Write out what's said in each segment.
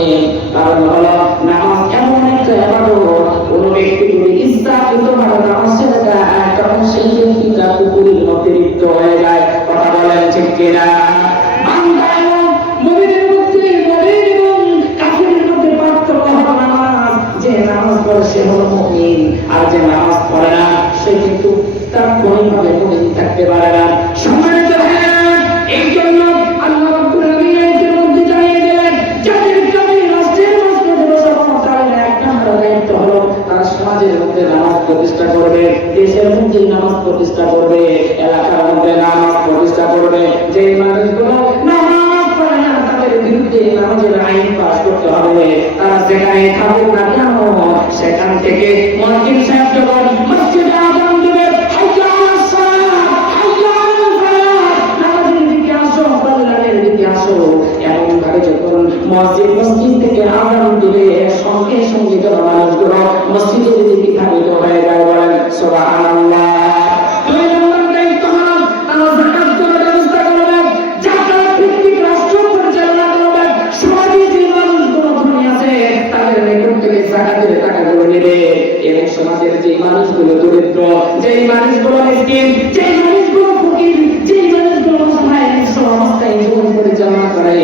করিম। কারণ হলো নামাজ এমন একটা ইবাদত, কোন ব্যক্তি যদি ইচ্ছাকৃতভাবে নামাজ ছেড়ে দেয় তখন সেই ব্যক্তিটা কুফরের মধ্যে লিপ্ত হয়ে যায়। কথা বলেন ঠিক কিনা? বান্দা এবং মুমিনের মধ্যে, মুমিন এবং কাফিরের মধ্যে পার্থক্য হলো নামাজ। যে নামাজ পড়ে সে হলো মুমিন, আর যে নামাজ পড়ে না সে কিন্তু তাৎক্ষণিকভাবে মুমিন থাকতে পারে না। সম্মানিত ভাইরা, এই জন্য আল্লাহ রাব্বুল আলামিন এর মধ্যে জানিয়ে দিলেন, যাদের কাছে রাষ্ট্রের মধ্যে বসবাসকারীরা এক নম্বর দায়িত্ব হলো তারা সমাজের মধ্যে নামাজ প্রতিষ্ঠা করবে, দেশের মধ্যে নামাজ প্রতিষ্ঠা করবে, এলাকার মধ্যে নামাজ প্রতিষ্ঠা করবে। যে মানুষগুলো নামাজ পড়ে না তাদের বিরুদ্ধে নামাজের আইন পাস করতে হবে। তারা যেখানে থাকুক না কেন সেখান থেকে মুয়াজ্জিন সাহেব যখন মসজিদে আযান দিবে, হাইয়া আলাস সালাত, হাইয়া আলাল ফালাহ, নামাজের দিকে আসো, কল্যাণের দিকে আসো, এমন ভাবে যখন মসজিদ থেকে আযান দিবে সঙ্গে সঙ্গে যখন মানুষগুলো মসজিদের দিকে ধাবিত হয়ে যায়। বলেন সুবহানাল্লাহ। দুই নম্বর দায়িত্ব হলো তারা যাকাত দেওয়ার ব্যবস্থা করবে, যাকাত ভিত্তিক রাষ্ট্র পরিচালনা করবে। সমাজে যে মানুষগুলো ধনী আছে তাদের নিকট থেকে যাকাতের টাকাগুলো নেবে, এবং সমাজের যে মানুষগুলো দরিদ্র, যে মানুষগুলো মিসকিন, যে মানুষগুলো ফকির, যে মানুষগুলো অসহায় নিঃস্ব অবস্থায় জীবন পরিচালনা করে,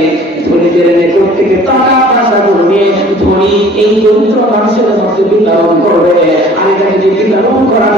ধনীদের নিকট থেকে টাকা পয়সাগুলো নিয়ে ধনী এই দরিদ্র মানুষের মধ্যে বিতরণ করবে। আর এটা যদি বিতরণ করা